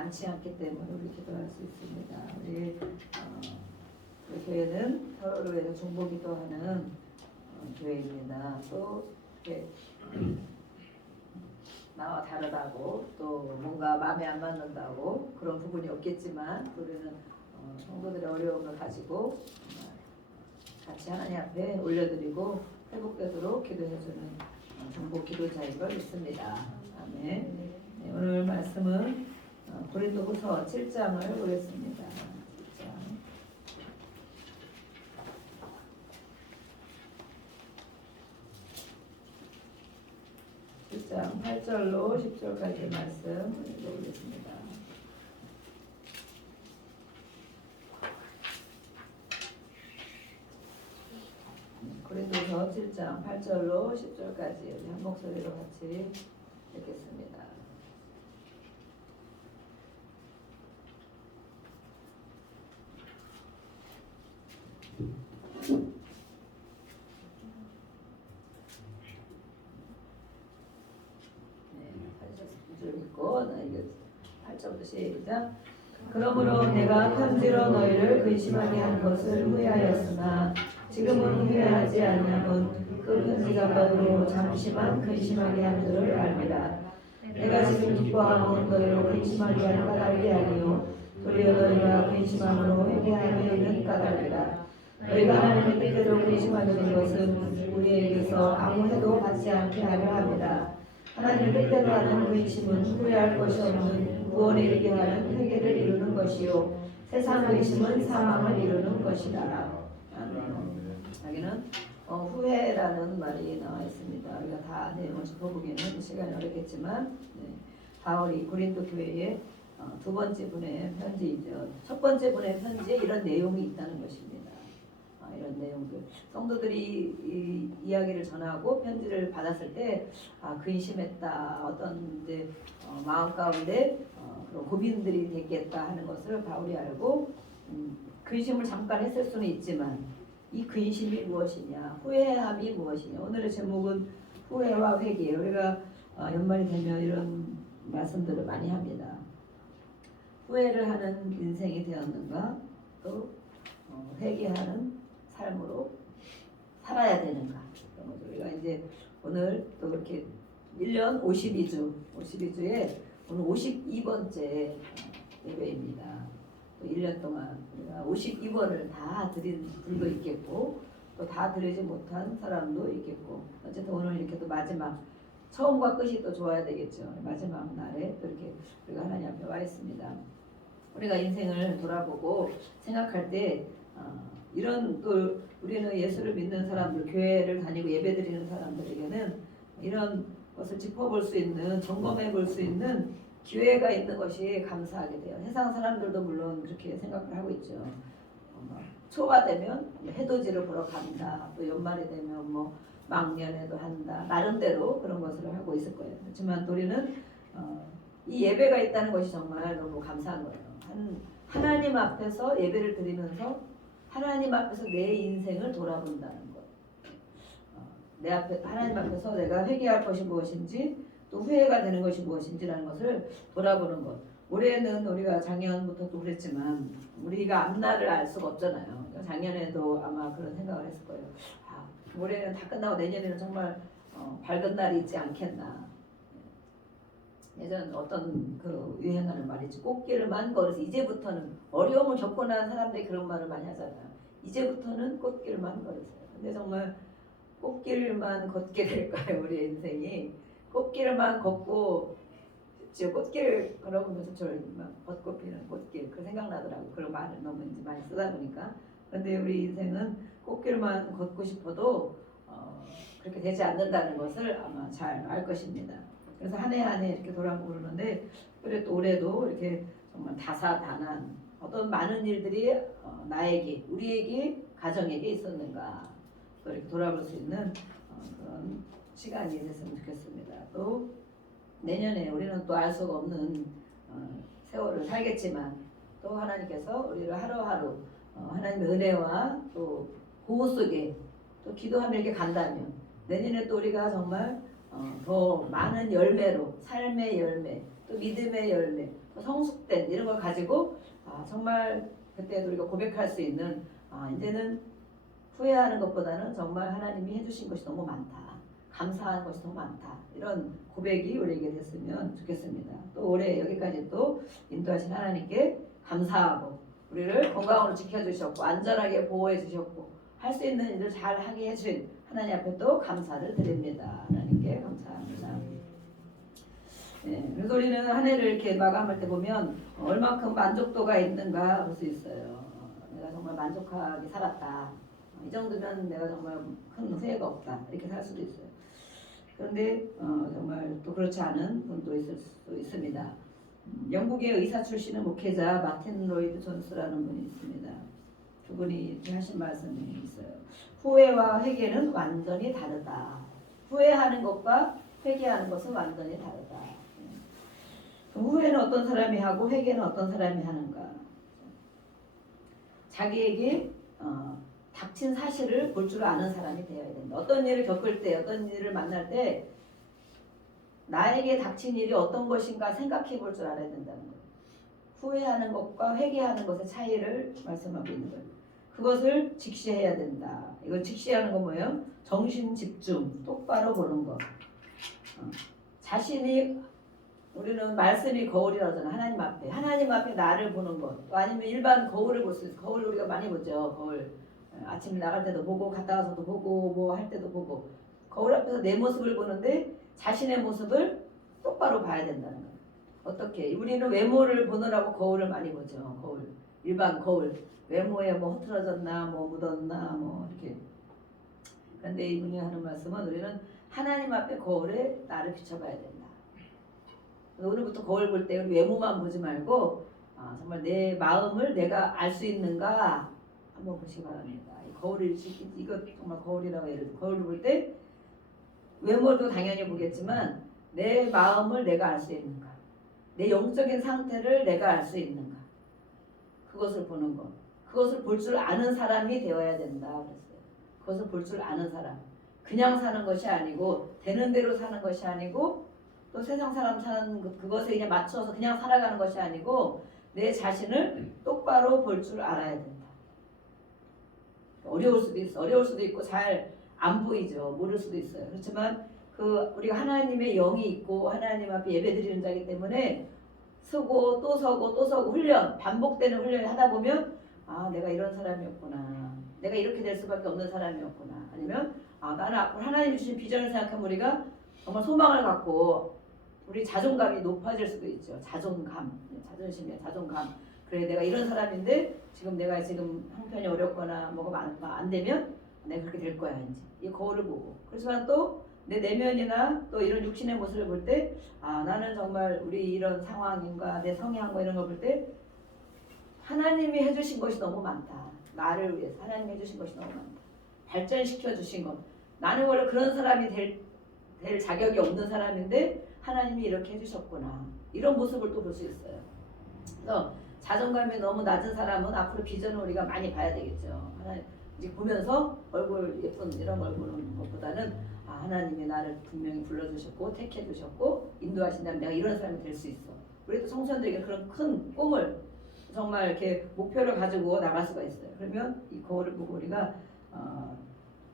많지 않기 때문에 우리 기도할 수 있습니다. 우리 교회는 서로를 위해서 중보기도하는 교회입니다. 또 이렇게 나와 다르다고 또 뭔가 마음에 안 맞는다고 그런 부분이 없겠지만 우리는 성도들의 어려움을 가지고 같이 하나님 앞에 올려드리고 회복되도록 기도해주는 중보 기도자인 걸 믿습니다. 아멘. 네, 오늘 말씀은 고린도후서 7장을 보겠습니다. 7장 8절로 10절까지의 말씀 읽어보겠습니다. 고린도서 7장 8절로 10절까지 우리 한 목소리로 같이 읽겠습니다. 읽고 8절부터 시작. 그러므로 내가 편지로 너희를 근심하게 한 것을 후회하였으나 지금은 후회하지 아니하면 그 편지가 너희로 잠시만 근심하게 한 줄을 알미라. 내가 지금 기뻐하면 너희로 근심하게 할 까닭이 아니요 도리어 너희가 근심함으로 회개하며 있는 까닭이라. 너희가 하나님의 뜻대로 근심하는 것은 우리에게서 아무 해도 받지 않게 하려 합니다. 하나님의 뜻대로 하는 근심은 후회할 것이 없는 구원에 이르게 하는 회개를 이루는 것이요 세상 근심은 사망을 이루는 것이라. 여기는 후회라는 말이 나와 있습니다. 우리가 다 내용을 짚어보기는 시간이 어렵겠지만 바울이 고린도 교회에 두 번째 분의 편지이죠. 첫 번째 분의 편지에 이런 내용이 있다는 것입니다. 이런 내용들 성도들이 이 이야기를 전하고 편지를 받았을 때 근심했다 어떤 이제 마음 가운데 그런 고민들이 됐겠다 하는 것을 바울이 알고 근심을 잠깐 했을 수는 있지만 이 근심이 무엇이냐 후회함이 무엇이냐 오늘의 제목은 후회와 회개예요. 우리가 연말이 되면 이런 말씀들을 많이 합니다. 후회를 하는 인생이 되었는가 또 회개하는 삶으로 살아야 되는가. 우리가 이제 오늘 또 이렇게 1년 52주에 오늘 52번째 예배입니다. 또 1년 동안 우리가 52번을 다 들도 있겠고 또 다 들으지 못한 사람도 있겠고 어쨌든 오늘 이렇게 또 마지막 처음과 끝이 또 좋아야 되겠죠. 마지막 날에 또 이렇게 우리가 하나님 앞에 와 있습니다. 우리가 인생을 돌아보고 생각할 때 이런 또 우리는 예수를 믿는 사람들, 교회를 다니고 예배드리는 사람들에게는 이런 것을 짚어볼 수 있는, 점검해 볼 수 있는 기회가 있는 것이 감사하게 돼요. 세상 사람들도 물론 그렇게 생각을 하고 있죠. 초가 되면 해돋이를 보러 간다. 또 연말이 되면 뭐 망년에도 한다. 나름대로 그런 것을 하고 있을 거예요. 그렇지만 우리는 이 예배가 있다는 것이 정말 너무 감사한 거예요. 하나님 앞에서 예배를 드리면서 하나님 앞에서 내 인생을 돌아본다는 것. 내 앞에 하나님 앞에서 내가 회개할 것이 무엇인지 또 후회가 되는 것이 무엇인지라는 것을 돌아보는 것. 올해는 우리가 작년부터 또 그랬지만 우리가 앞날을 알 수가 없잖아요. 그러니까 작년에도 아마 그런 생각을 했을 거예요. 올해는 다 끝나고 내년에는 정말 밝은 날이 있지 않겠나. 예전 어떤 그 유행하는 말이지 꽃길만 걸어서 이제부터는 어려움을 겪고 난 사람들이 그런 말을 많이 하잖아요. 이제부터는 꽃길만 걸으세요. 근데 정말 꽃길만 걷게 될까요? 우리 인생이 꽃길만 걷고 꽃길을 걸어보면서 저막 벚꽃 피는 꽃길 그 생각나더라고요. 그런 말을 너무 이제 많이 쓰다 보니까. 근데 우리 인생은 꽃길만 걷고 싶어도 그렇게 되지 않는다는 것을 아마 잘 알 것입니다. 그래서 한 해 한 해 이렇게 돌아보고 그러는데 그래 또 올해도 이렇게 정말 다사다난 어떤 많은 일들이 나에게 우리에게 가정에게 있었는가 또 이렇게 돌아볼 수 있는 그런 시간이 됐으면 좋겠습니다. 또 내년에 우리는 또 알 수가 없는 세월을 살겠지만 또 하나님께서 우리를 하루하루 하나님의 은혜와 또 보호 속에 또 기도하며 이렇게 간다면 내년에 또 우리가 정말 더 많은 열매로 삶의 열매 또 믿음의 열매, 또 성숙된 이런 걸 가지고 정말 그때도 우리가 고백할 수 있는 이제는 후회하는 것보다는 정말 하나님이 해주신 것이 너무 많다. 감사한 것이 너무 많다. 이런 고백이 우리에게 됐으면 좋겠습니다. 또 올해 여기까지 또 인도하신 하나님께 감사하고 우리를 건강으로 지켜주셨고 안전하게 보호해 주셨고 할 수 있는 일을 잘 하게 해주신 하나님 앞에 또 감사를 드립니다. 하나님께 감사합니다. 네, 그래서 우리는 한 해를 이렇게 마감할 때 보면 얼만큼 만족도가 있는가 볼 수 있어요. 내가 정말 만족하게 살았다. 이 정도면 내가 정말 큰 후회가 없다. 이렇게 살 수도 있어요. 그런데 정말 또 그렇지 않은 분도 있을 수 있습니다. 영국의 의사 출신의 목회자 마틴 로이드 존스라는 분이 있습니다. 그분이 이렇게 하신 말씀이 있어요. 후회와 회개는 완전히 다르다. 후회하는 것과 회개하는 것은 완전히 다르다. 후회는 어떤 사람이 하고 회개는 어떤 사람이 하는가. 자기에게 닥친 사실을 볼 줄 아는 사람이 되어야 된다. 어떤 일을 겪을 때, 어떤 일을 만날 때 나에게 닥친 일이 어떤 것인가 생각해 볼 줄 알아야 된다는 거예요. 후회하는 것과 회개하는 것의 차이를 말씀하고 있는 거예요. 그것을 직시해야 된다. 이걸 직시하는 건 뭐예요? 정신 집중, 똑바로 보는 것. 자신이 우리는 말씀이 거울이라고 하잖아요. 하나님 앞에 나를 보는 것. 또 아니면 일반 거울을 볼 수 있어요. 거울 우리가 많이 보죠. 거울. 아침에 나갈 때도 보고 갔다 와서도 보고 뭐 할 때도 보고 거울 앞에서 내 모습을 보는데 자신의 모습을 똑바로 봐야 된다는 거예요. 어떻게? 우리는 외모를 보느라고 거울을 많이 보죠. 거울. 일반 거울. 외모에 뭐 흐트러졌나 뭐 묻었나 뭐 이렇게. 그런데 이분이 하는 말씀은 우리는 하나님 앞에 거울에 나를 비춰봐야 된다. 오늘부터 거울 볼 때 외모만 보지 말고 정말 내 마음을 내가 알 수 있는가 한번 보시기 바랍니다. 이거 정말 거울이라고 해야 돼요. 거울을 볼 때 외모도 당연히 보겠지만 내 마음을 내가 알 수 있는가, 내 영적인 상태를 내가 알 수 있는가, 그것을 보는 것. 그것을 볼 줄 아는 사람이 되어야 된다 그랬어요. 그것을 볼 줄 아는 사람. 그냥 사는 것이 아니고 되는 대로 사는 것이 아니고 또 세상 사람 사는 그것에 그냥 맞춰서 그냥 살아가는 것이 아니고 내 자신을 똑바로 볼 줄 알아야 된다. 어려울 수도 있고 잘 안 보이죠. 모를 수도 있어요. 그렇지만 우리가 하나님의 영이 있고 하나님 앞에 예배드리는 자이기 때문에 서고 또 서고 또 서고 반복되는 훈련을 하다 보면 내가 이런 사람이었구나. 내가 이렇게 될 수밖에 없는 사람이었구나. 아니면 나는 앞으로 하나님이 주신 비전을 생각하면 우리가 정말 소망을 갖고 우리 자존감이 높아질 수도 있죠. 자존감, 자존감. 그래 내가 이런 사람인데 내가 지금 형편이 어렵거나 뭐가 안 되면 내가 그렇게 될 거야 이제. 이 거울을 보고. 그렇지만 또 내 내면이나 또 이런 육신의 모습을 볼 때 나는 정말 우리 이런 상황인가 내 성향과 이런 걸 볼 때 하나님이 해주신 것이 너무 많다. 나를 위해서 하나님이 해주신 것이 너무 많다. 발전시켜 주신 것. 나는 원래 그런 사람이 될 자격이 없는 사람인데 하나님이 이렇게 해주셨구나. 이런 모습을 또 볼 수 있어요. 그래서 자존감이 너무 낮은 사람은 앞으로 비전을 우리가 많이 봐야 되겠죠. 하나님 이제 보면서 얼굴 예쁜 이런 걸 보는 것보다는 하나님이 나를 분명히 불러주셨고 택해주셨고 인도하신다면 내가 이런 사람이 될 수 있어. 우리 또 청소년들에게 그런 큰 꿈을 정말 이렇게 목표를 가지고 나갈 수가 있어요. 그러면 이 거울을 보고 우리가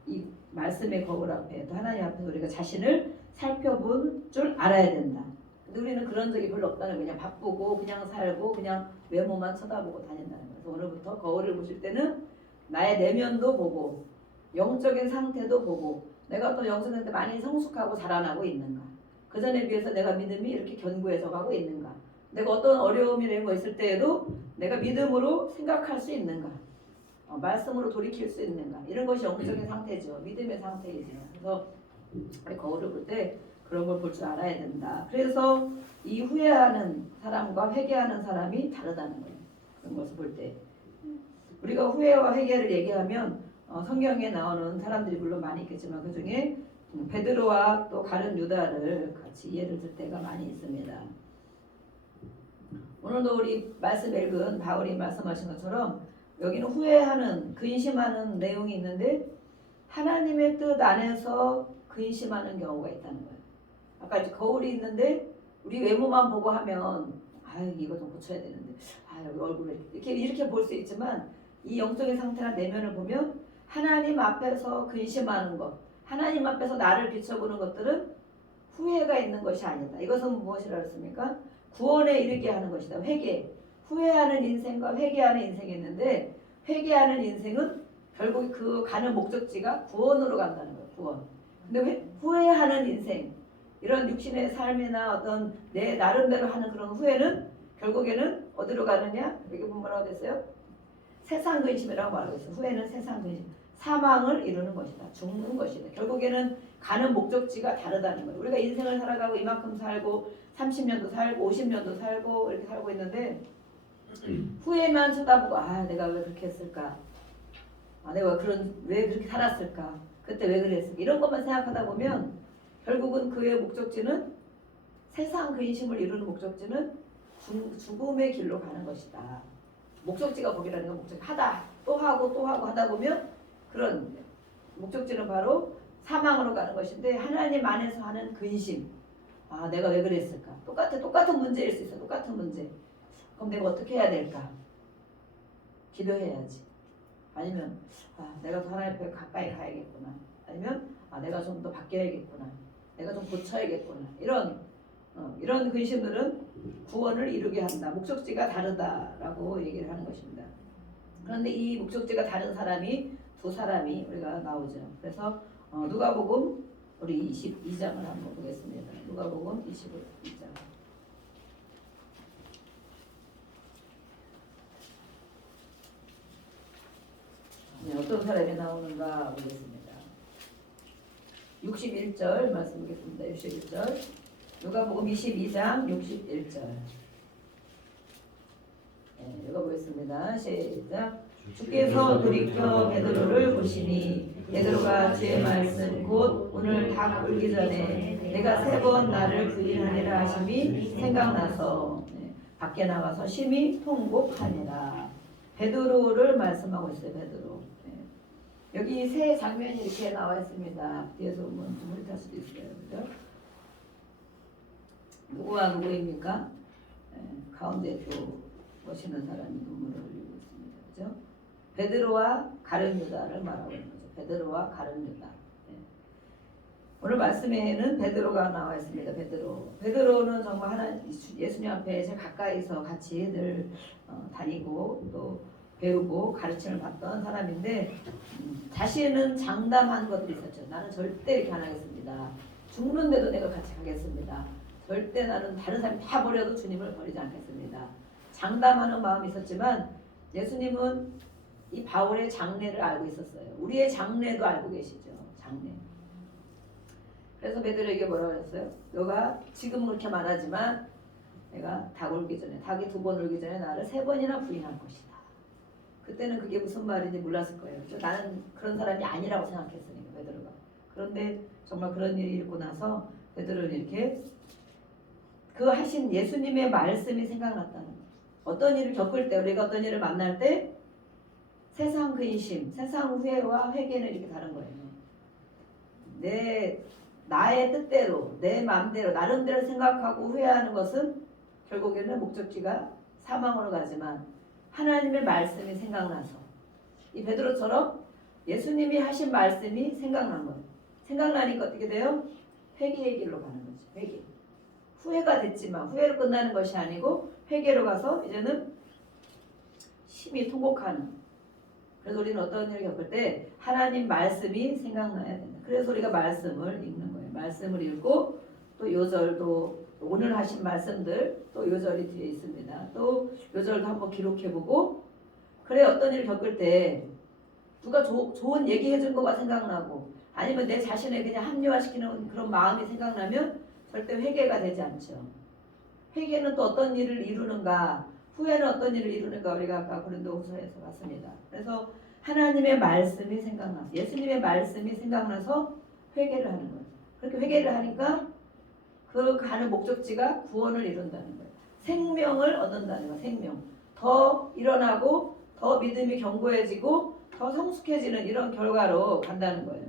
이 말씀의 거울 앞에 또 하나님 앞에서 우리가 자신을 살펴본 줄 알아야 된다. 근데 우리는 그런 적이 별로 없다는 거예요. 그냥 바쁘고 그냥 살고 그냥 외모만 쳐다보고 다닌다는 거예요. 그래서 오늘부터 거울을 보실 때는 나의 내면도 보고 영적인 상태도 보고 내가 또 영적인 상태 많이 성숙하고 자라나고 있는가. 그 전에 비해서 내가 믿음이 이렇게 견고해져 가고 있는가. 내가 어떤 어려움이 이런 거 있을 때에도 내가 믿음으로 생각할 수 있는가. 말씀으로 돌이킬 수 있는가. 이런 것이 영적인 상태죠. 믿음의 상태이죠. 그래서 거울을 볼 때 그런 걸 볼 줄 알아야 된다. 그래서 이 후회하는 사람과 회개하는 사람이 다르다는 거예요. 그런 것을 볼 때. 우리가 후회와 회개를 얘기하면 성경에 나오는 사람들이 물론 많이 있겠지만 그 중에 베드로와 또 가룟 유다를 같이 예를 들 때가 많이 있습니다. 오늘도 우리 말씀 읽은 바울이 말씀하신 것처럼 여기는 후회하는, 근심하는 내용이 있는데 하나님의 뜻 안에서 근심하는 경우가 있다는 거예요. 아까 거울이 있는데 우리 외모만 보고 하면 아유 이거 좀 고쳐야 되는데 아유 얼굴을 이렇게 볼 수 있지만 이 영적인 상태나 내면을 보면 하나님 앞에서 근심하는 것, 하나님 앞에서 나를 비춰보는 것들은 후회가 있는 것이 아니다. 이것은 무엇이라 했습니까? 구원에 이르게 하는 것이다. 회개. 후회하는 인생과 회개하는 인생이 있는데 회개하는 인생은 결국 그 가는 목적지가 구원으로 간다는 거예요. 구원. 근데 후회하는 인생, 이런 육신의 삶이나 어떤 내 나름대로 하는 그런 후회는 결국에는 어디로 가느냐? 여기 보면 뭐라고 됐어요? 세상 근심이라고 말하고 있어요. 후회는 세상 근심. 사망을 이루는 것이다. 죽는 것이다. 결국에는 가는 목적지가 다르다는 거예요. 우리가 인생을 살아가고 이만큼 살고 30년도 살고 50년도 살고 이렇게 살고 있는데 후회만 쳐다보고 내가 왜 그렇게 했을까? 내가 왜 그렇게 살았을까? 그때 왜 그랬을까? 이런 것만 생각하다 보면 결국은 그의 목적지는 세상 근심을 이루는 목적지는 죽음의 길로 가는 것이다. 목적지가 거기라는 건 목적지. 또 하고 하다 보면 그런 목적지는 바로 사망으로 가는 것인데 하나님 안에서 하는 근심. 내가 왜 그랬을까? 똑같은 문제일 수 있어. 똑같은 문제. 그럼 내가 어떻게 해야 될까? 기도해야지. 아니면 내가 더 하나님 앞에 가까이 가야겠구나. 아니면 내가 좀 더 바뀌어야겠구나. 내가 좀 고쳐야겠구나. 이런 근심들은 구원을 이루게 한다. 목적지가 다르다라고 얘기를 하는 것입니다. 그런데 이 목적지가 다른 사람이 두 사람이 우리가 나오죠. 그래서 누가복음 우리 22장을 한번 보겠습니다. 누가복음 22장. 어떤 사람이 나오는가 보겠습니다. 61절 말씀 보겠습니다. 61절. 누가복음 22장 61절. 읽어보겠습니다. 시작. 주께서 돌이켜 베드로를 보시니 베드로가 주의 말씀 곧 오늘 닭 울기 전에 내가 3번 나를 부인하리라 하심이 생각나서 밖에 나가서 심히 통곡하니라. 베드로를 말씀하고 있어요. 베드로. 여기 세 장면이 이렇게 나와 있습니다. 뒤에서 보면 좀 흐릿할 수도 있어요. 그죠? 누구와 누구입니까? 가운데 또 보시는 사람이 눈물을 흘리고 있습니다. 그죠? 베드로와 가룟 유다를 말하고 있는 거죠. 베드로와 가룟 유다. 오늘 말씀에는 베드로가 나와 있습니다. 베드로는 정말 예수님 앞에 제일 가까이서 같이 늘 다니고 또 배우고 가르침을 받던 사람인데 자신은 장담한 것들이 있었죠. 나는 절대 이렇게 안 하겠습니다. 죽는데도 내가 같이 가겠습니다. 절대 나는 다른 사람이 다 버려도 주님을 버리지 않겠습니다. 장담하는 마음이 있었지만 예수님은 이 바울의 장래를 알고 있었어요. 우리의 장래도 알고 계시죠. 장래. 그래서 베드로에게 뭐라고 했어요? 너가 지금은 그렇게 말하지만 내가 닭 울기 전에 닭이 2번 울기 전에 나를 3번이나 부인할 것이다. 그때는 그게 무슨 말인지 몰랐을 거예요. 나는 그런 사람이 아니라고 생각했으니까 베드로가. 그런데 정말 그런 일이 있고 나서 베드로는 이렇게 그 하신 예수님의 말씀이 생각났다는 거예요. 어떤 일을 겪을 때 우리가 어떤 일을 만날 때 세상 근심, 세상 후회와 회개는 이렇게 다른 거예요. 나의 뜻대로 내 마음대로 나름대로 생각하고 후회하는 것은 결국에는 목적지가 사망으로 가지만 하나님의 말씀이 생각나서 이 베드로처럼 예수님이 하신 말씀이 생각난 거예요. 생각나니까 어떻게 돼요? 회개의 길로 가는 거죠. 회개. 후회가 됐지만 후회로 끝나는 것이 아니고 회개로 가서 이제는 심히 통곡하는. 그래서 우리는 어떤 일을 겪을 때 하나님 말씀이 생각나야 된다. 그래서 우리가 말씀을 읽는 거예요. 말씀을 읽고 또 요절도 오늘 하신 말씀들 또 요절이 뒤에 있습니다. 또 요절도 한번 기록해보고 그래 어떤 일을 겪을 때 누가 좋은 얘기 해준 거가 생각나고 아니면 내 자신을 그냥 합리화시키는 그런 마음이 생각나면 절대 회개가 되지 않죠. 회개는 또 어떤 일을 이루는가, 후회는 어떤 일을 이루는가 우리가 아까 고린도후서에서 봤습니다. 그래서 하나님의 말씀이 생각나서 예수님의 말씀이 생각나서 회개를 하는 거예요. 그렇게 회개를 하니까 그 가는 목적지가 구원을 이룬다는 거예요. 생명을 얻는다는 거예요. 생명. 더 일어나고 더 믿음이 견고해지고 더 성숙해지는 이런 결과로 간다는 거예요.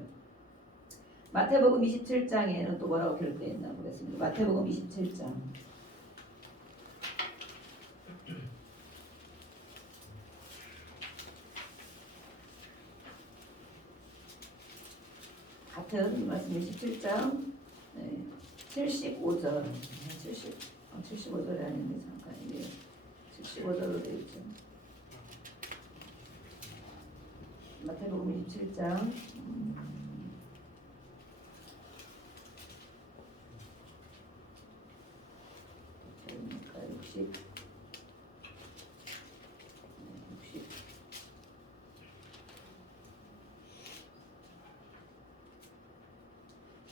마태복음 27장에는 또 뭐라고 기록되어 있나 보겠습니다. 마태복음 27장. 같은 말씀 27장 75절 75절이 아닌데 잠깐 이게 75절로 되어 있죠. 마태복음 27장 60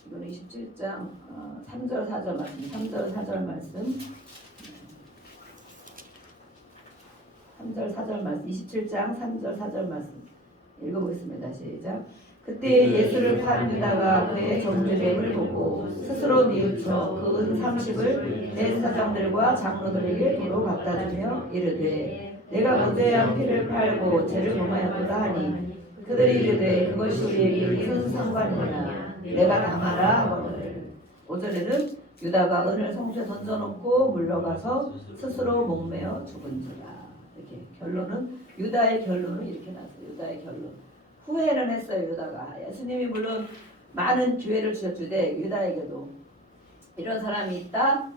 이거는 27장 3절 4절 말씀 3절 4절 말씀 3절 4절 말씀 27장 3절 4절 말씀 읽어보겠습니다. 시작. 그때 예수를 판 유다가 그의 정죄됨을 보고 스스로 뉘우쳐 그 은 30을 대제사장들과 장로들에게 도로 갖다 주며 이르되 내가 무죄한 피를 팔고 죄를 범하였도다 하니 그들이 이르되 그것이 우리에게 무슨 상관이냐 내가 당하라 하거늘. 5절에는 유다가 은을 성소에 던져놓고 물러가서 스스로 목매어 죽은지라. 이렇게 결론은 유다의 결론은 이렇게 났어요. 유다의 결론. 후회는 했어요. 유다가. 예수님이 물론 많은 기회를 주셨는데 유다에게도 이런 사람이 있다.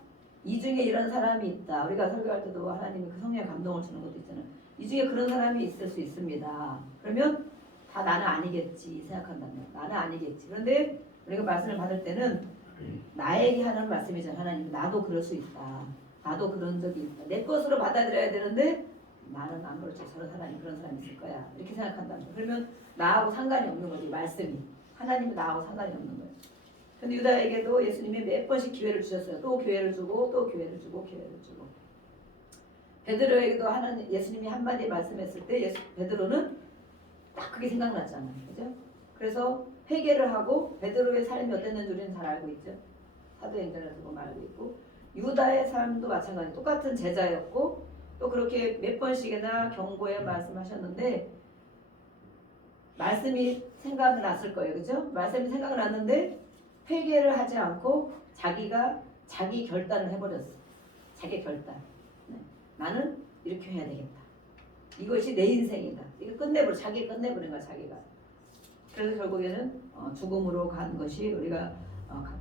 이 중에 이런 사람이 있다. 우리가 설교할 때도 하나님이 그 성령의 감동을 주는 것도 있잖아요. 이 중에 그런 사람이 있을 수 있습니다. 그러면 다 나는 아니겠지 생각한다면 나는 아니겠지. 그런데 우리가 말씀을 받을 때는 나에게 하는 말씀이잖아요. 하나님 나도 그럴 수 있다. 나도 그런 적이 있다. 내 것으로 받아들여야 되는데 나는 안 그렇지. 저런 사람이 그런 사람이 있을 거야. 이렇게 생각한다면 그러면 나하고 상관이 없는 거지. 말씀이. 하나님이 나하고 상관이 없는 거예요. 근데 유다에게도 예수님이 몇 번씩 기회를 주셨어요. 또 기회를 주고 또 기회를 주고 기회를 주고. 베드로에게도 하나님 예수님이 한마디 말씀했을 때 베드로는 딱 그게 생각났잖아요. 그죠? 그래서 회개를 하고 베드로의 삶이 어땠는지 우리는 잘 알고 있죠. 사도행전에서 보면 알고 있고 유다의 삶도 마찬가지 똑같은 제자였고 또 그렇게 몇 번씩이나 경고에 말씀하셨는데 말씀이 생각났을 거예요. 그죠? 말씀이 생각났는데 회개를 하지 않고 자기가 자기 결단을 해버렸어. 자기 결단. 네. 나는 이렇게 해야 되겠다. 이것이 내 인생이다. 이거 끝내버려. 자기 끝내버린 거야. 자기가. 그래서 결국에는 죽음으로 간 것이 우리가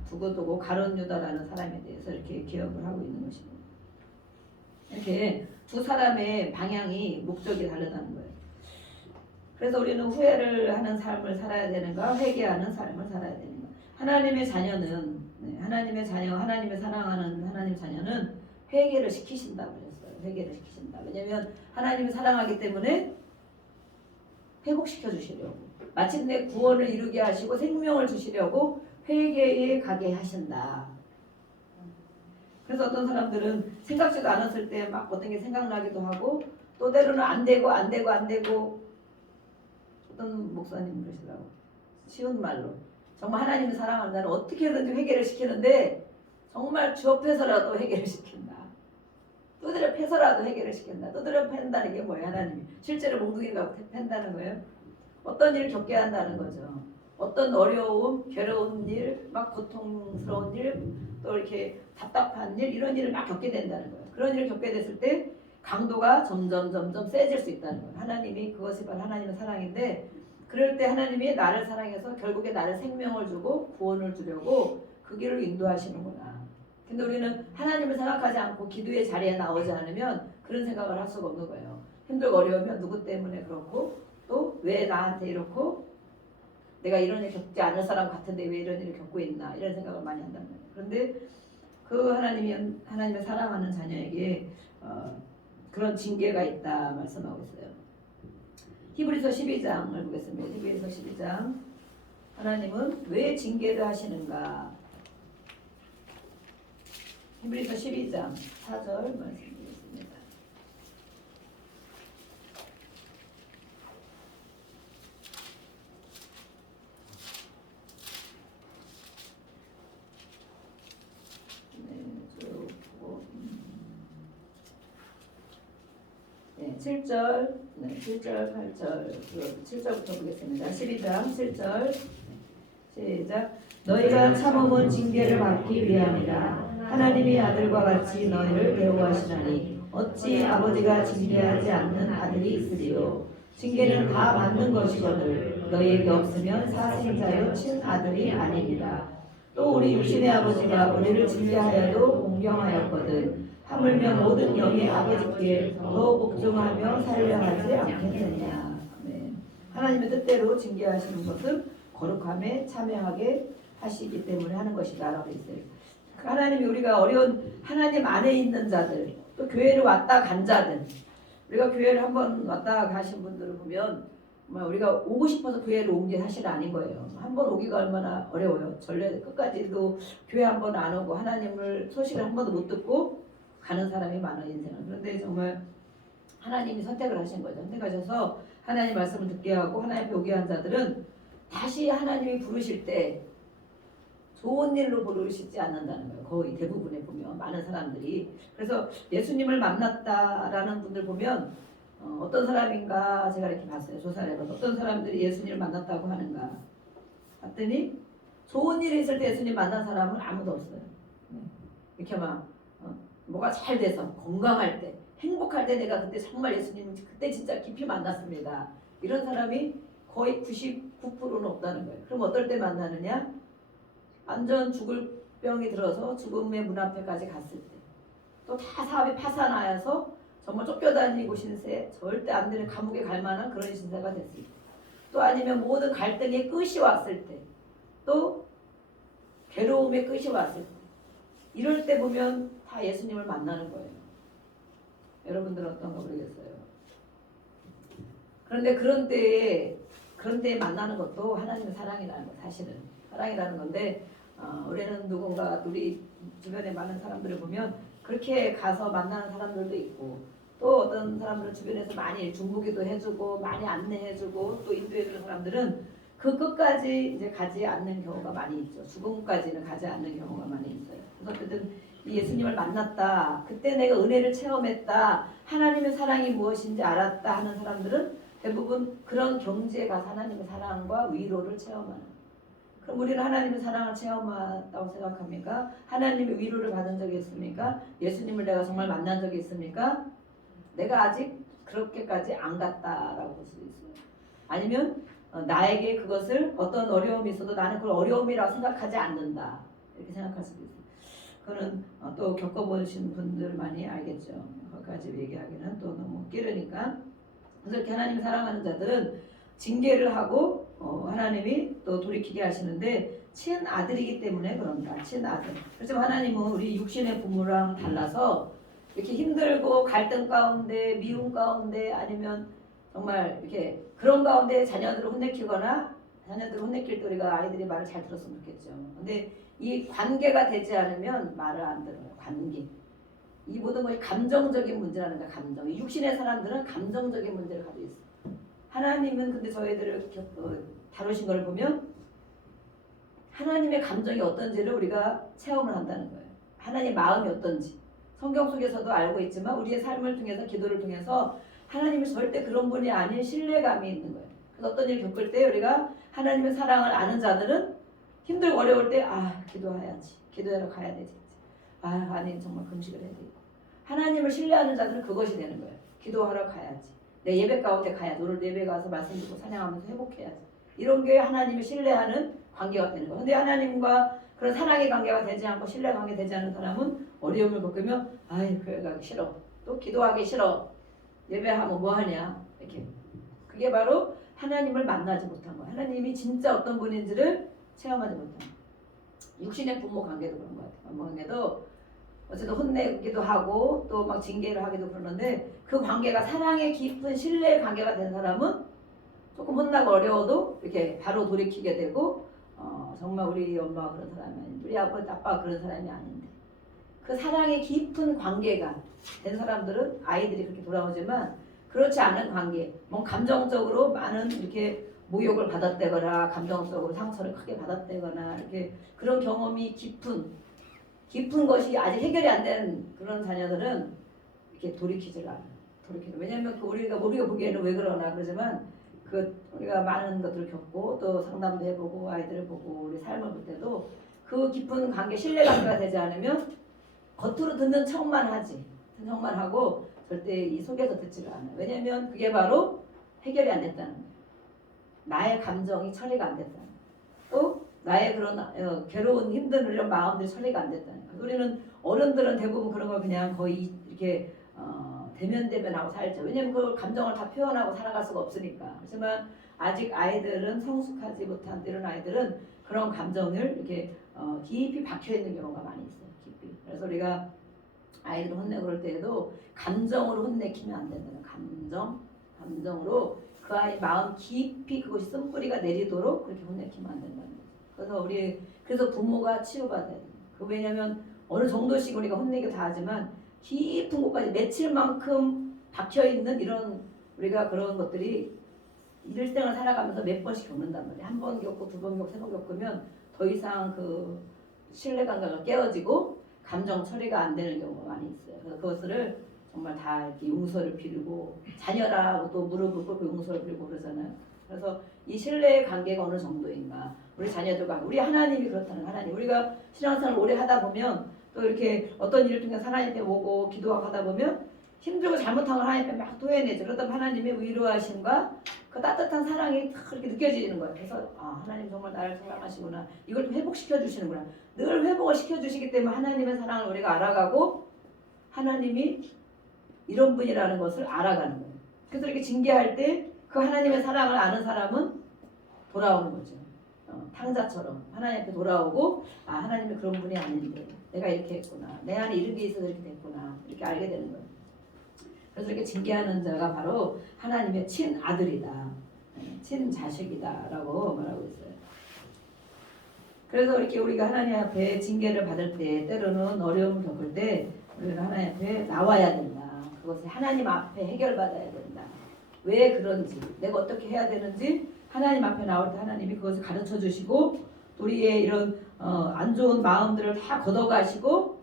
두고두고 가룟 유다라는 사람에 대해서 이렇게 기억을 하고 있는 것입니다. 이렇게 두 사람의 방향이 목적이 다르다는 거예요. 그래서 우리는 후회를 하는 삶을 살아야 되는가 회개하는 삶을 살아야 되는가. 하나님의 자녀는 하나님의 자녀 하나님의 사랑하는 하나님 자녀는 회개를 시키신다고 그랬어요. 회개를 시키신다. 왜냐하면 하나님을 사랑하기 때문에 회복시켜 주시려고 마침내 구원을 이루게 하시고 생명을 주시려고 회개에 가게 하신다. 그래서 어떤 사람들은 생각지도 않았을 때 막 어떤 게 생각나기도 하고 또 때로는 안 되고 어떤 목사님 그러시더라고. 쉬운 말로 정말 하나님을 사랑하는 자는 어떻게든지 회개를 시키는데 정말 주업해서라도 회개를 시킨다. 두드려 패서라도 회개를 시킨다. 두드려 팬다는 게 뭐예요? 하나님이 실제로 몽둥이 갖고 팬다는 거예요. 어떤 일을 겪게 한다는 거죠. 어떤 어려움, 괴로운 일, 막 고통스러운 일, 또 이렇게 답답한 일, 이런 일을 막 겪게 된다는 거예요. 그런 일을 겪게 됐을 때 강도가 점점 세질 수 있다는 거예요. 하나님이 그것이 바로 하나님의 사랑인데 그럴 때 하나님이 나를 사랑해서 결국에 나를 생명을 주고 구원을 주려고 그 길을 인도하시는구나. 근데 우리는 하나님을 생각하지 않고 기도의 자리에 나오지 않으면 그런 생각을 할 수가 없는 거예요. 힘들고 어려우면 누구 때문에 그렇고 또 왜 나한테 이렇고 내가 이런 일 겪지 않을 사람 같은데 왜 이런 일을 겪고 있나 이런 생각을 많이 한단 말이에요. 그런데 그 하나님의 사랑하는 자녀에게 그런 징계가 있다 말씀하고 있어요. 히브리서 12장을 보겠습니다. 히브리서 12장 하나님은 왜 징계를 하시는가. 히브리서 12장 4절 말씀드리겠습니다. 네, 7절, 7절, 8절, 7절부터 보겠습니다. 12장 7절 시작. 너희가 참음은 징계를 받기 위함이라. 하나님이 아들과 같이 너희를 대우하시나니 어찌 아버지가 징계하지 않는 아들이 있으리요. 징계는 다 받는 것이거늘 너희에게 없으면 사생자요 친아들이 아니니라. 또 우리 육신의 아버지가 우리를 징계하여도 공경하였거든 하물며 모든 영의 아버지께 더 복종하며 살려 하지 않겠느냐. 아멘. 하나님의 뜻대로 징계하시는 것은 거룩함에 참여하게 하시기 때문에 하는 것이다 라고 있어요. 하나님이 우리가 어려운 하나님 안에 있는 자들, 또 교회를 왔다 간 자들, 우리가 교회를 한번 왔다 가신 분들을 보면 우리가 오고 싶어서 교회를 온 게 사실 아닌 거예요. 한번 오기가 얼마나 어려워요. 전례 끝까지도 교회 한 번 안 오고 하나님을 소식을 한 번도 못 듣고 가는 사람이 많아 인생은. 그런데 정말 하나님이 선택을 하신 거죠. 선택하셔서 하나님 말씀을 듣게 하고 하나님 앞에 오게 한 자들은 다시 하나님이 부르실 때 좋은 일로 부르시지 않는다는 거예요. 거의 대부분에 보면 많은 사람들이. 그래서 예수님을 만났다라는 분들 보면 어떤 사람인가 제가 이렇게 봤어요. 조사를 해봐서 어떤 사람들이 예수님을 만났다고 하는가 봤더니 좋은 일이 있을 때 예수님 만난 사람은 아무도 없어요. 이렇게 막 뭐가 잘 돼서 건강할 때 행복할 때 내가 그때 정말 예수님 그때 진짜 깊이 만났습니다. 이런 사람이 거의 99%는 없다는 거예요. 그럼 어떨 때 만나느냐? 완전 죽을 병이 들어서 죽음의 문 앞에까지 갔을 때, 또 다 사업이 파산하여서 정말 쫓겨다니고 신세, 절대 안 되는 감옥에 갈 만한 그런 신세가 됐을 때, 또 아니면 모든 갈등의 끝이 왔을 때, 또 괴로움의 끝이 왔을 때, 이럴 때 보면 다 예수님을 만나는 거예요. 여러분들은 어떤가 모르겠어요. 그런데 그런 때에 만나는 것도 하나님의 사랑이라는 거, 사실은 사랑이라는 건데 우리는 누군가 우리 주변에 많은 사람들을 보면 그렇게 가서 만나는 사람들도 있고, 또 어떤 사람들은 주변에서 많이 중보기도 해주고 많이 안내해주고 또 인도해주는 사람들은 그 끝까지 이제 가지 않는 경우가 많이 있죠. 죽음까지는 가지 않는 경우가 많이 있어요. 그래서 어쨌든 이 예수님을 만났다, 그때 내가 은혜를 체험했다, 하나님의 사랑이 무엇인지 알았다 하는 사람들은 대부분 그런 경지에 가서 하나님의 사랑과 위로를 체험하는. 그럼 우리는 하나님의 사랑을 체험했다고 생각합니까? 하나님의 위로를 받은 적이 있습니까? 예수님을 내가 정말 만난 적이 있습니까? 내가 아직 그렇게까지 안 갔다라고 볼 수 있어요. 아니면 나에게 그것을 어떤 어려움이 있어도 나는 그걸 어려움이라고 생각하지 않는다, 이렇게 생각할 수도 있어요. 그거는 또 겪어보신 분들 많이 알겠죠. 거기까지 얘기하기는 또 너무 길으니까. 그래서 이렇게 하나님 사랑하는 자들은 징계를 하고 하나님이 또 돌이키게 하시는데 친아들이기 때문에 그런다. 친아들. 그렇지만 하나님은 우리 육신의 부모랑 달라서 이렇게 힘들고 갈등 가운데, 미움 가운데, 아니면 정말 이렇게 그런 가운데 자녀들을 혼내키거나, 자녀들을 혼내킬 때 우리가 아이들이 말을 잘 들었으면 좋겠죠. 근데 이 관계가 되지 않으면 말을 안 들어요. 관계. 이 모든 것이 감정적인 문제라는 거야. 감정. 이 육신의 사람들은 감정적인 문제를 가지고 있어. 하나님은 근데 저희들을 다루신 걸 보면 하나님의 감정이 어떤지를 우리가 체험을 한다는 거예요. 하나님의 마음이 어떤지. 성경 속에서도 알고 있지만 우리의 삶을 통해서, 기도를 통해서 하나님이 절대 그런 분이 아닌 신뢰감이 있는 거예요. 그래서 어떤 일 겪을 때 우리가 하나님의 사랑을 아는 자들은 힘들고 어려울 때 기도해야지. 기도하러 가야 되지. 아니 정말 금식을 해야 되고. 하나님을 신뢰하는 자들은 그것이 되는 거예요. 기도하러 가야지. 내 예배 가운데 가야지. 오늘 예배 가서 말씀 듣고 찬양하면서 회복해야지. 이런 게 하나님을 신뢰하는 관계가 되는 거예요. 근데 하나님과 그런 사랑의 관계가 되지 않고 신뢰 관계 되지 않는 사람은 어려움을 겪으면 교회 가기 싫어. 또 기도하기 싫어. 예배하면 뭐 하냐. 이렇게. 그게 바로 하나님을 만나지 못한 거예요. 하나님이 진짜 어떤 분인지를 체험하지 못한 거예요. 육신의 부모 관계도 그런 것 같아요. 부모 관계도 어쨌든 혼내기도 하고 또 막 징계를 하기도 그러는데 그 관계가 사랑의 깊은 신뢰의 관계가 된 사람은 조금 혼나고 어려워도 이렇게 바로 돌이키게 되고 정말 우리 엄마가 그런 사람이 아닌데 우리 아빠가 그런 사람이 아닌데 그 사랑의 깊은 관계가 된 사람들은 아이들이 그렇게 돌아오지만 그렇지 않은 관계, 뭐 감정적으로 많은 이렇게 모욕을 받았다거나 감정적으로 상처를 크게 받았다거나 이렇게 그런 경험이 깊은 것이 아직 해결이 안 된 그런 자녀들은 이렇게 돌이키질 않아요. 왜냐하면 우리가 보기에는 왜 그러나 그러지만 우리가 많은 것들을 겪고 또 상담도 해보고 아이들을 보고 우리 삶을 볼 때도 그 깊은 관계, 신뢰 관계가 되지 않으면 겉으로 듣는 척만 하지. 듣는 척만 하고 절대 이 속에서 듣지를 않아요. 왜냐면 그게 바로 해결이 안 됐다는 거예요. 나의 감정이 처리가 안 됐다는 거예요. 또 나의 그런 괴로운 힘든 이런 마음들이 처리가 안 됐다는 거예요. 우리는 어른들은 대부분 그런 걸 그냥 거의 이렇게 대면대면하고 살죠. 왜냐면 그 감정을 다 표현하고 살아갈 수가 없으니까. 하지만 아직 아이들은 성숙하지 못한 이런 아이들은 그런 감정을 이렇게 깊이 박혀 있는 경우가 많이 있어요. 깊이. 그래서 우리가 아이들 혼내고 그럴 때에도 감정으로 혼내키면 안 된다는 감정으로 그 아이 마음 깊이 그것이 쓴뿌리가 내리도록 그렇게 혼내키면 안 된다는 거죠. 그래서 부모가 치유받아야 돼요. 왜냐면 어느 정도씩 우리가 혼내기 다 하지만 깊은 곳까지 며칠만큼 박혀있는 이런 우리가 그런 것들이 일생을 살아가면서 몇 번씩 겪는단 말이에요. 한 번 겪고 두 번 겪고 세 번 겪으면 더 이상 그 신뢰관계가 깨어지고 감정 처리가 안 되는 경우가 많이 있어요. 그래서 그것을 정말 다 이렇게 용서를 비르고 자녀라고 또 무릎을 꿇고 용서를 빌고 그러잖아요. 그래서 이 신뢰의 관계가 어느 정도인가 우리 자녀들과 우리 하나님이 그렇다는 하나님 우리가 신앙생활을 오래 하다 보면 또 이렇게 어떤 일을 통해서 하나님께 오고 기도하고 하다 보면 힘들고 잘못한 걸 하나님께 막 토해내죠. 그러다 하나님의 위로하심과 그 따뜻한 사랑이 딱 그렇게 느껴지는 거예요. 그래서 하나님 정말 나를 사랑하시구나. 이걸 좀 회복시켜 주시는구나. 늘 회복을 시켜주시기 때문에 하나님의 사랑을 우리가 알아가고 하나님이 이런 분이라는 것을 알아가는 거예요. 그래서 이렇게 징계할 때 그 하나님의 사랑을 아는 사람은 돌아오는 거죠. 탕자처럼 하나님 앞에 돌아오고 하나님이 그런 분이 아닌데 내가 이렇게 했구나. 내 안에 이런 게 있어서 이렇게 됐구나. 이렇게 알게 되는 거예요. 그래서 이렇게 징계하는 자가 바로 하나님의 친아들이다. 친자식이다라고 말하고 있어요. 그래서 이렇게 우리가 하나님 앞에 징계를 받을 때 때로는 어려움을 겪을 때 우리는 하나님 앞에 나와야 된다. 그것을 하나님 앞에 해결받아야 된다. 왜 그런지 내가 어떻게 해야 되는지 하나님 앞에 나올 때 하나님이 그것을 가르쳐 주시고 우리의 이런 안 좋은 마음들을 다 걷어가시고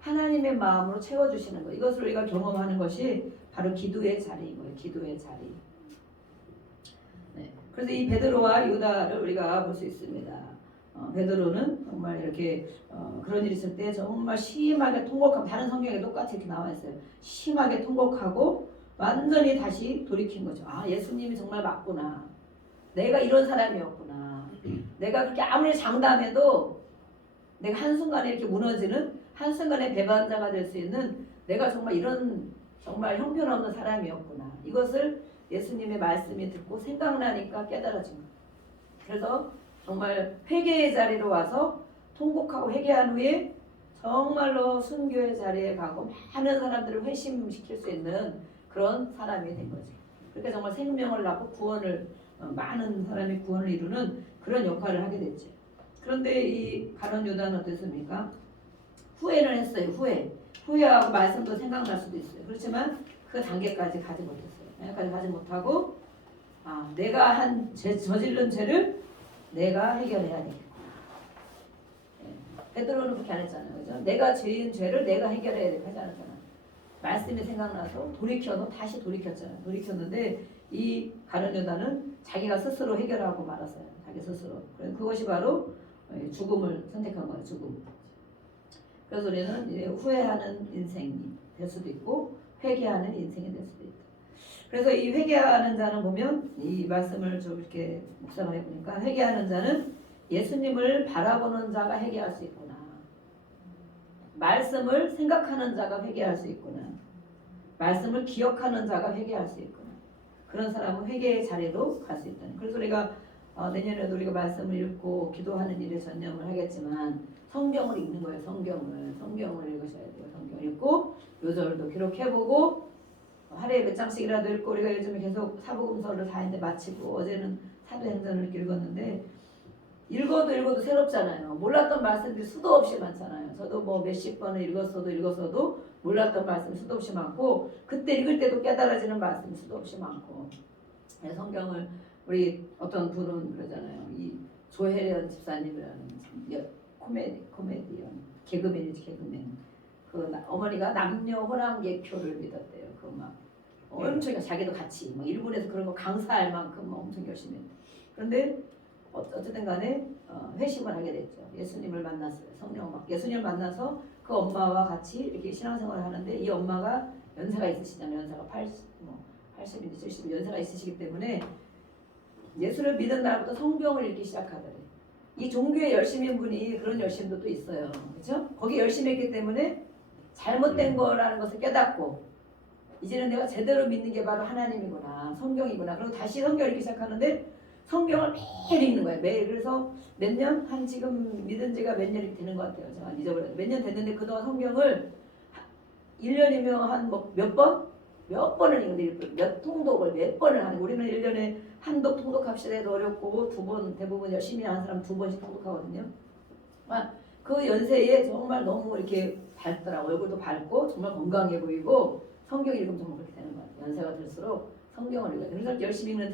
하나님의 마음으로 채워주시는 것. 이것을 우리가 경험하는 것이 바로 기도의 자리인 거예요. 기도의 자리. 네. 그래서 이 베드로와 유다를 우리가 볼 수 있습니다. 베드로는 정말 이렇게 그런 일이 있을 때 정말 심하게 통곡하고 다른 성경에 똑같이 이렇게 나와 있어요. 심하게 통곡하고 완전히 다시 돌이킨 거죠. 예수님이 정말 맞구나. 내가 이런 사람이었구나. 내가 그렇게 아무리 장담해도 내가 한순간에 이렇게 무너지는 한순간에 배반자가 될 수 있는 내가 정말 이런 정말 형편없는 사람이었구나. 이것을 예수님의 말씀이 듣고 생각나니까 깨달아진 거예요. 그래서 정말 회개의 자리로 와서 통곡하고 회개한 후에 정말로 순교의 자리에 가고 많은 사람들을 회심시킬 수 있는 그런 사람이 된 거죠. 그러니까 정말 생명을 낳고 구원을 많은 사람이 구원을 이루는 그런 역할을 하게 됐죠. 그런데 이 가룟 유다는 어땠습니까? 후회를 했어요. 후회하고 말씀도 생각날 수도 있어요. 그렇지만 그 단계까지 가지 못했어요. 여기까지 가지 못하고 내가 저지른 죄를 내가 해결해야 되겠구나. 베드로는 그렇게 안 했잖아요. 그죠? 내가 지은 죄를 내가 해결해야 되겠다 하지 않았잖아요. 말씀이 생각나서 다시 돌이켰잖아요. 돌이켰는데 이 가룟 유다는 자기가 스스로 해결하고 말았어요. 자기 스스로. 그것이 바로 죽음을 선택한 거예요. 죽음. 그래서 우리는 이제 후회하는 인생이 될 수도 있고 회개하는 인생이 될 수도 있다. 그래서 이 회개하는 자는 보면 이 말씀을 좀 이렇게 묵상을 해보니까 회개하는 자는 예수님을 바라보는 자가 회개할 수 있구나. 말씀을 생각하는 자가 회개할 수 있구나. 말씀을 기억하는 자가 회개할 수 있구나. 그런 사람은 회개의 자리로 갈 수 있다는. 그래서 우리가 내년에도 우리가 말씀을 읽고 기도하는 일에 전념을 하겠지만 성경을 읽는 거예요. 성경을 읽으셔야 돼요. 성경을 읽고 요절도 기록해보고 하루에 몇 장씩이라도 읽고 우리가 요즘에 계속 사복음서를 4인데 마치고 어제는 사도행전을 이렇게 읽었는데 읽어도 새롭잖아요. 몰랐던 말씀들이 수도 없이 많잖아요. 저도 뭐 몇십 번을 읽었어도 몰랐던 말씀이 수도 없이 많고 그때 읽을 때도 깨달아지는 말씀이 수도 없이 많고 성경을 우리 어떤 분은 그러잖아요. 이 조혜련 집사님이라는 코미디언 개그맨이지 개그맨. 그 어머니가 남녀 호랑개표를 믿었대요. 그 막 엄청 자기도 같이 뭐 일본에서 그런 거 강사할 만큼 뭐 엄청 열심히 했대. 그런데 어쨌든 간에 회심을 하게 됐죠. 예수님을 만났어요. 성령 막 예수님을 만나서 그 엄마와 같이 이렇게 신앙생활을 하는데 이 엄마가 연세가 있으시잖아요. 연세가 80인지 70인 연세가 있으시기 때문에 예수를 믿은 날부터 성경을 읽기 시작하더래. 이 종교에 열심인 분이 그런 열심도 또 있어요. 그렇죠? 거기 열심히 했기 때문에 잘못된 거라는 것을 깨닫고 이제는 내가 제대로 믿는 게 바로 하나님이구나, 성경이구나. 그리고 다시 성경을 읽기 시작하는데 성경을 매일 읽는 거예요. 매일. 그래서 몇 년? 한 지금 믿은 지가 몇 년이 되는 것 같아요. 제가 잊어버렸어요. 몇 년 됐는데 그동안 성경을 1년이면 한 뭐 몇 번? 몇 번을 읽는데 몇 통독을 몇 번을 하는. 우리는 1년에 한독 통독합시다 해도 어렵고 두 번 대부분 열심히 하는 사람 두 번씩 통독하거든요. 그 연세에 정말 너무 이렇게 밝더라고요. 얼굴도 밝고 정말 건강해 보이고 성경 읽으면 정말 그렇게 되는 것 같아요. 연세가 들수록 성경을 읽어요. 그래서 열심히 읽는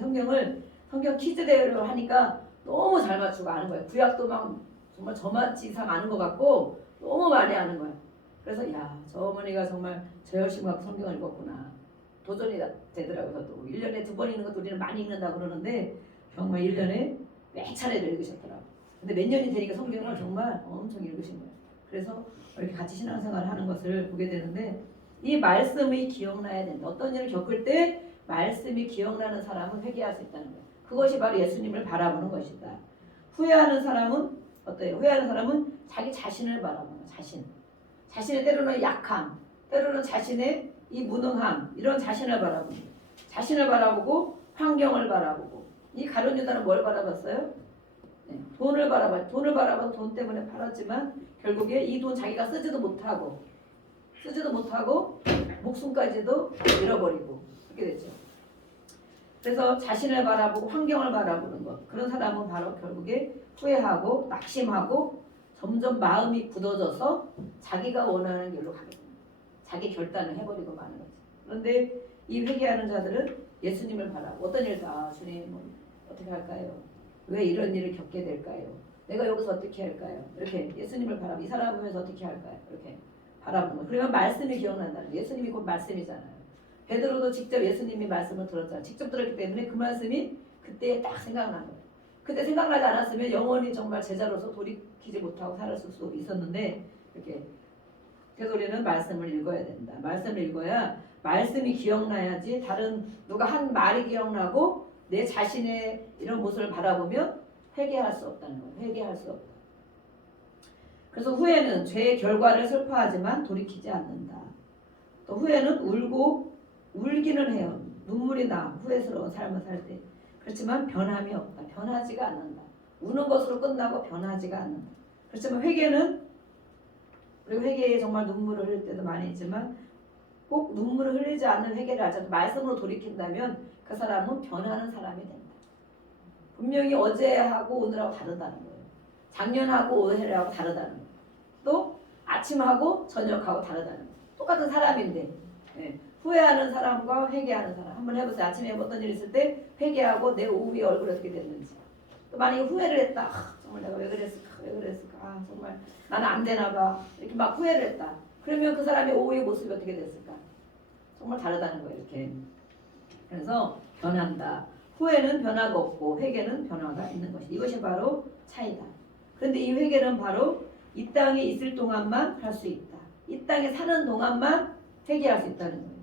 성경 퀴즈 대회를 하니까 너무 잘 맞추고 아는 거예요. 구약도 막 정말 저만치 이상 아는 것 같고 너무 많이 아는 거예요. 그래서 야, 저 어머니가 정말 저 열심히 갖고 성경을 읽었구나. 도전이 되더라고요. 또 1년에 두 번 읽는 것도 우리는 많이 읽는다고 그러는데 정말 1년에 몇 차례도 읽으셨더라고요. 근데 몇 년이 되니까 성경을 정말 엄청 읽으신 거예요. 그래서 이렇게 같이 신앙생활을 하는 것을 보게 되는데 이 말씀이 기억나야 된다. 어떤 일을 겪을 때 말씀이 기억나는 사람은 회개할 수 있다는 거예요. 그것이 바로 예수님을 바라보는 것이다. 후회하는 사람은 어때요? 후회하는 사람은 자기 자신을 바라보는 자신. 자신의 때로는 약함, 때로는 자신의 이 무능함, 이런 자신을 바라보는 거예요. 자신을 바라보고 환경을 바라보고. 이 가룟 유다는 뭘 바라봤어요? 네, 돈을 바라봐요. 돈을 바라봐서 돈 때문에 팔았지만 결국에 이 돈 자기가 쓰지도 못하고 목숨까지도 잃어버리고 그렇게 됐죠. 그래서 자신을 바라보고 환경을 바라보는 것. 그런 사람은 바로 결국에 후회하고 낙심하고 점점 마음이 굳어져서 자기가 원하는 길로 가게 됩니다. 자기 결단을 해버리고 마는 거죠. 그런데 이 회개하는 자들은 예수님을 바라고 어떤 일도 주님 어떻게 할까요? 왜 이런 일을 겪게 될까요? 내가 여기서 어떻게 할까요? 이렇게 예수님을 바라보 이 사람 보면서 어떻게 할까요? 이렇게 바라보는 거. 그러면 말씀이 기억난다는 거예요. 예수님이 곧 말씀이잖아요. 베드로도 직접 예수님이 말씀을 들었잖아요. 직접 들었기 때문에 그 말씀이 그때 딱 생각난 거예요. 그때 생각나지 않았으면 영원히 정말 제자로서 돌이키지 못하고 살았을 수 있었는데 이렇게 그래서 우리는 말씀을 읽어야 된다. 말씀을 읽어야 말씀이 기억나야지 다른 누가 한 말이 기억나고 내 자신의 이런 모습을 바라보면 회개할 수 없다는 거예요. 회개할 수 없다. 그래서 후회는 죄의 결과를 슬퍼하지만 돌이키지 않는다. 또 후회는 울기는 해요. 눈물이 나. 후회스러운 삶을 살 때. 그렇지만 변함이 없다. 변하지가 않는다. 우는 것으로 끝나고 변하지가 않는다. 그렇지만 회개는 그리고 회개에 정말 눈물을 흘릴 때도 많이 있지만 꼭 눈물을 흘리지 않는 회개를 하자. 말씀으로 돌이킨다면 그 사람은 변하는 사람이 된다. 분명히 어제하고 오늘하고 다르다는 거예요. 작년하고 올해하고 다르다는 거예요. 또 아침하고 저녁하고 다르다는 거예요. 똑같은 사람인데 후회하는 사람과 회개하는 사람 한번 해보세요. 아침에 어떤 일 있을 때 회개하고 내 오후에 얼굴이 어떻게 됐는지. 또 만약에 후회를 했다. 정말 내가 왜 그랬을까? 정말 나는 안 되나 봐. 이렇게 막 후회를 했다. 그러면 그 사람의 오후의 모습이 어떻게 됐을까? 정말 다르다는 거예요. 이렇게. 그래서 변한다. 후회는 변화가 없고 회개는 변화가 있는 것이. 이것이 바로 차이다. 그런데 이 회개는 바로 이 땅에 있을 동안만 할 수 있다. 이 땅에 사는 동안만 회개할 수 있다는 거예요.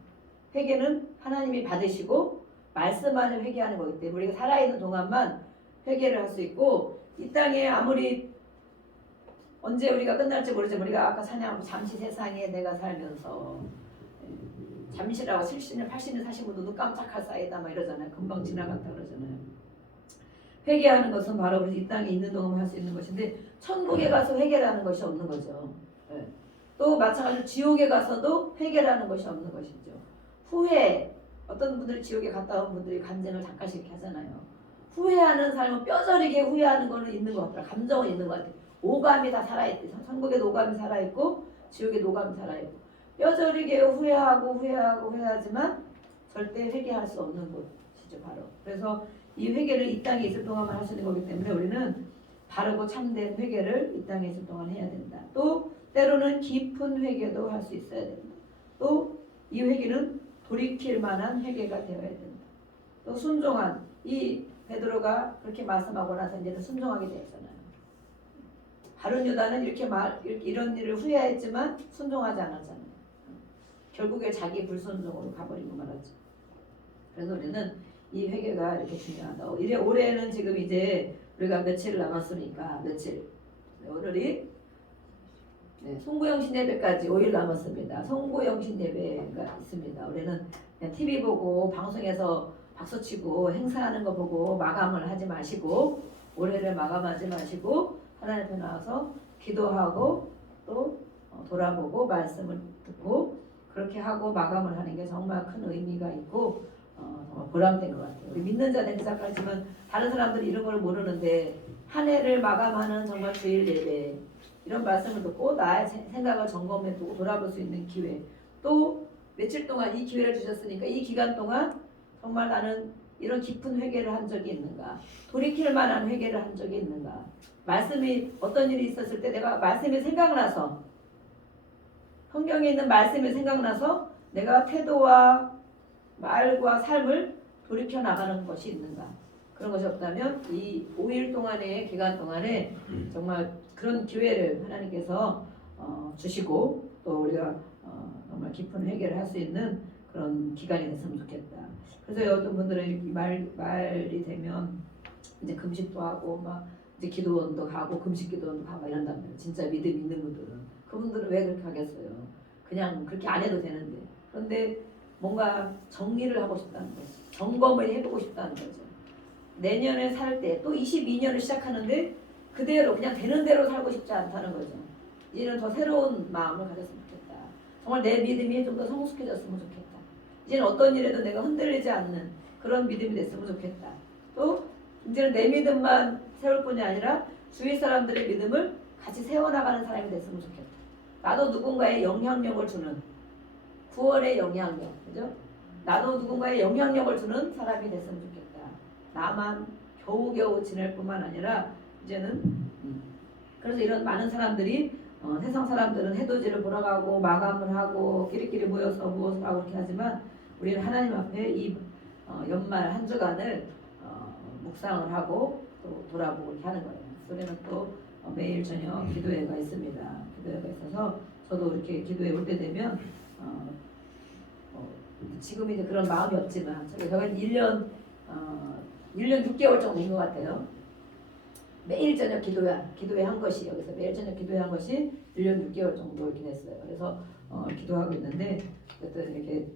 회개는 하나님이 받으시고 말씀 안에 회개하는 거기 때문에 우리가 살아있는 동안만 회개를 할 수 있고 이 땅에 아무리 언제 우리가 끝날지 모르지만 우리가 아까 찬양하고 잠시 세상에 내가 살면서 잠시라고 70년 80년 사신 분도 눈 깜짝할 사이다 막 이러잖아요. 금방 지나갔다 그러잖아요. 회개하는 것은 바로 우리 이 땅에 있는 동안 할 수 있는 것인데 천국에 가서 회개라는 것이 없는 거죠. 또 마찬가지로 지옥에 가서도 회개라는 것이 없는 것이죠. 후회, 어떤 분들이 지옥에 갔다 온 분들이 간증을 잠깐씩 이렇게 하잖아요. 후회하는 삶은 뼈저리게 후회하는 거는 있는 것 같더라. 감정은 있는 것 같아요. 오감이 다 살아있대. 천국에도 오감이 살아있고 지옥에도 오감이 살아있고 뼈저리게 후회하지만 절대 회개할 수 없는 것이죠. 바로. 그래서 이 회개를 이 땅에 있을 동안만 할 수 있는 거기 때문에 우리는 바르고 참된 회개를 이 땅에 있을 동안 해야 된다. 또 때로는 깊은 회개도 할 수 있어야 된다. 또 이 회개는 돌이킬 만한 회개가 되어야 된다. 또 순종한 이 베드로가 그렇게 말씀하고 나서 이제는 순종하게 되었잖아요. 바른 유다는 이런 일을 후회했지만 순종하지 않았잖아요. 결국에 자기 불순종으로 가버리고 말았죠. 그래서 우리는 이 회개가 이렇게 중요하다. 올해는 지금 이제 우리가 며칠 남았으니까 오늘이 송구영신 예배까지 5일 남았습니다. 송구영신 예배가 있습니다. 올해는 그냥 TV 보고 방송에서 박수치고 행사하는 거 보고 마감을 하지 마시고 올해를 마감하지 마시고 하나님 앞에 나와서 기도하고 또 돌아보고 말씀을 듣고 그렇게 하고 마감을 하는 게 정말 큰 의미가 있고 정말 보람된 것 같아요. 우리 믿는 자는 생각하지만 다른 사람들이 이런 걸 모르는데 한 해를 마감하는 정말 주일 예배 이런 말씀을 듣고 나의 생각을 점검해보고 돌아볼 수 있는 기회 또 며칠 동안 이 기회를 주셨으니까 이 기간 동안 정말 나는 이런 깊은 회개를 한 적이 있는가 돌이킬 만한 회개를 한 적이 있는가 말씀이 어떤 일이 있었을 때 내가 말씀이 생각나서 성경에 있는 말씀이 생각나서 내가 태도와 말과 삶을 돌이켜 나가는 것이 있는가 그런 것이 없다면 이 5일 동안의 기간 동안에 정말 그런 기회를 하나님께서 주시고 또 우리가 정말 깊은 회개를 할 수 있는 그런 기간이 됐으면 좋겠다. 그래서 어떤 분들은 말이 되면 이제 금식도 하고 막 이제 기도원도 가고 금식기도원도 가고 이런단 말이에요. 진짜 믿음 있는 분들은 그분들은 왜 그렇게 하겠어요? 그냥 그렇게 안 해도 되는데 그런데 뭔가 정리를 하고 싶다는 거죠. 점검을 해보고 싶다는 거죠. 내년에 살 때 또 22년을 시작하는데 그대로 그냥 되는 대로 살고 싶지 않다는 거죠. 이제는 더 새로운 마음을 가졌으면 좋겠다. 정말 내 믿음이 좀 더 성숙해졌으면 좋겠다. 이제는 어떤 일에도 내가 흔들리지 않는 그런 믿음이 됐으면 좋겠다. 또 이제는 내 믿음만 세울 뿐이 아니라 주위 사람들의 믿음을 같이 세워나가는 사람이 됐으면 좋겠다. 나도 누군가의 영향력을 주는 구원의 영향력, 그죠? 나도 누군가의 영향력을 주는 사람이 됐으면 좋겠다. 나만 겨우겨우 지낼 뿐만 아니라 이제는 그래서 이런 많은 사람들이 세상 사람들은 해돋이를 보러 가고 마감을 하고 끼리끼리 모여서 무엇을 하고 그렇게 하지만 우리는 하나님 앞에 이 연말 한 주간을 묵상을 하고 또 돌아보고 이렇게 하는 거예요. 우리는 또 매일 저녁 기도회가 있습니다. 기도회가 있어서 저도 이렇게 기도회 올 때 되면 지금 이제 그런 마음이 없지만 저희가 1년 6개월 정도 된 것 같아요. 매일 저녁 기도회 한 것이 여기서 매일 저녁 기도회 한 것이 1년 6개월 정도 이렇게 됐어요. 그래서 기도하고 있는데 어쨌든 이렇게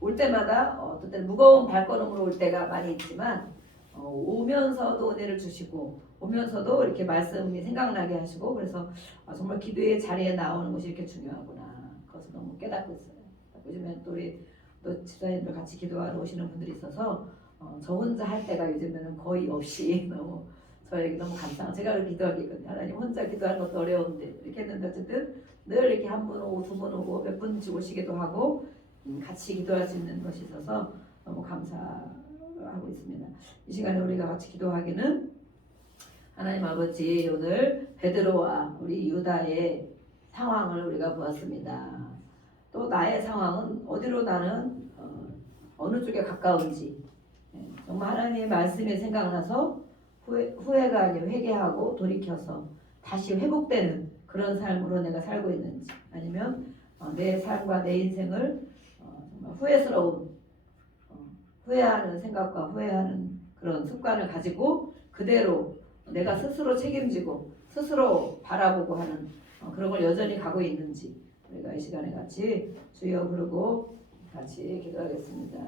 올 때마다 어떤 때는 무거운 발걸음으로 올 때가 많이 있지만 오면서도 은혜를 주시고 오면서도 이렇게 말씀이 생각나게 하시고 그래서 정말 기도의 자리에 나오는 것이 이렇게 중요하구나 그것을 너무 깨닫고 있어요. 요즘엔 또 우리 또 집사님들 같이 기도하러 오시는 분들이 있어서 저 혼자 할 때가 요즘에는 거의 없이 너무 저에게 너무 감사해요. 제가 그렇게 기도하기거든요. 하나님 혼자 기도하는 것도 어려운데 이렇게 했는데 어쨌든 늘 이렇게 한 분 오고 두 분 오고 몇 분씩 오시기도 하고 같이 기도할 수 있는 것이 있어서 너무 감사하고 있습니다. 이 시간에 우리가 같이 기도하기는 하나님 아버지 오늘 베드로와 우리 유다의 상황을 우리가 보았습니다. 또 나의 상황은 어디로 나는 어느 쪽에 가까운지 정말 하나님의 말씀이 생각나서 후회가 아니라 회개하고 돌이켜서 다시 회복되는 그런 삶으로 내가 살고 있는지 아니면 내 삶과 내 인생을 정말 후회스러운 후회하는 생각과 후회하는 그런 습관을 가지고 그대로 내가 스스로 책임지고 스스로 바라보고 하는 그런 걸 여전히 가고 있는지 우리가 이 시간에 같이 주여 부르고 같이 기도하겠습니다.